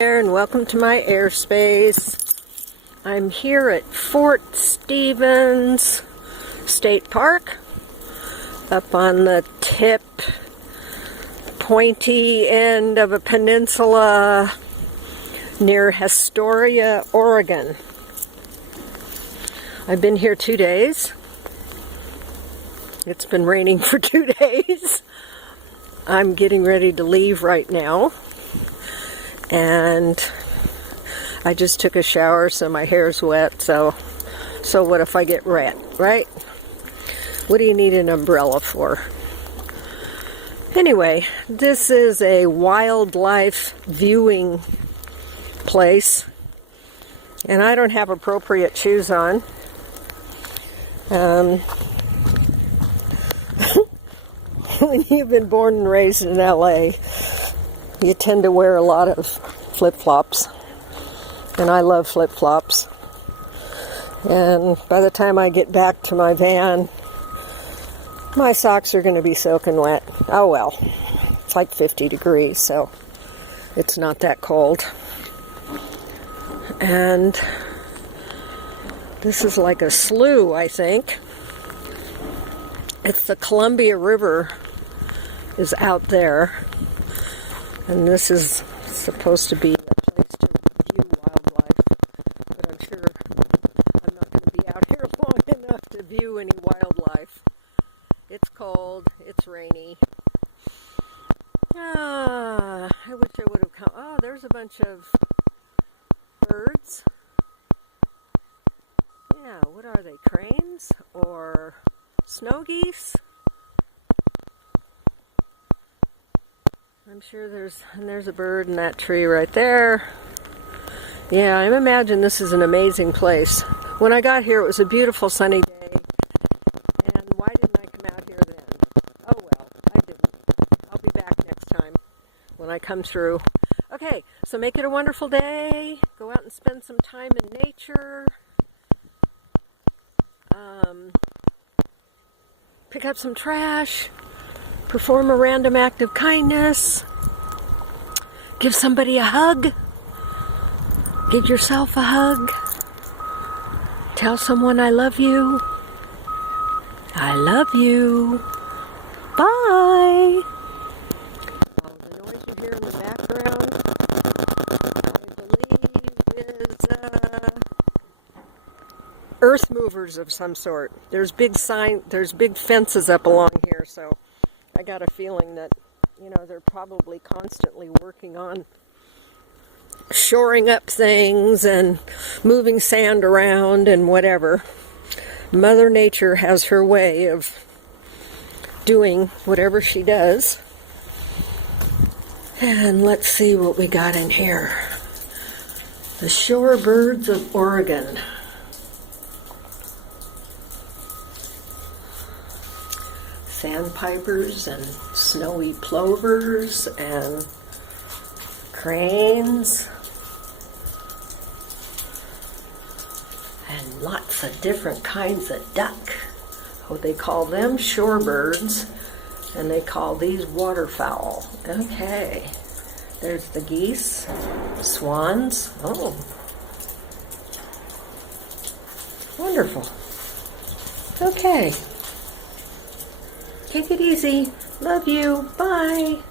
And welcome to my airspace. I'm here at Fort Stevens State Park, up on the tip, pointy end of a peninsula near Astoria, Oregon. I've been here 2 days. It's been raining for 2 days. I'm getting ready to leave right now. And I just took a shower, so my hair's wet, so what if I get wet, right? What do you need an umbrella for? Anyway, this is a wildlife viewing place, and I don't have appropriate shoes on. When you've been born and raised in LA, you tend to wear a lot of flip-flops, and I love flip-flops. And by the time I get back to my van, my socks are going to be soaking wet. Oh well, it's like 50 degrees, so it's not that cold. And this is like a slough, I think. It's the Columbia River is out there. And this is supposed to be a place to view wildlife, but I'm sure I'm not going to be out here long enough to view any wildlife. It's cold, it's rainy. I wish I would have come. Oh, there's a bunch of birds. Yeah, what are they, cranes or snow geese? I'm sure there's a bird in that tree right there. Yeah, I imagine this is an amazing place. When I got here, it was a beautiful sunny day. And why didn't I come out here then? Oh well, I didn't. I'll be back next time when I come through. Okay, so make it a wonderful day. Go out and spend some time in nature. Pick up some trash. Perform a random act of kindness. Give somebody a hug. Give yourself a hug. Tell someone I love you. I love you. Bye. The noise you hear in the background, I believe is earth movers of some sort. There's big fences up along here, so I got a feeling that, they're probably constantly working on shoring up things and moving sand around and whatever. Mother Nature has her way of doing whatever she does. And let's see what we got in here. The shorebirds of Oregon. Sandpipers and snowy plovers and cranes and lots of different kinds of duck. Oh, they call them shorebirds, and they call these waterfowl. Okay, there's the geese, swans. Oh, wonderful. Okay. Take it easy. Love you. Bye.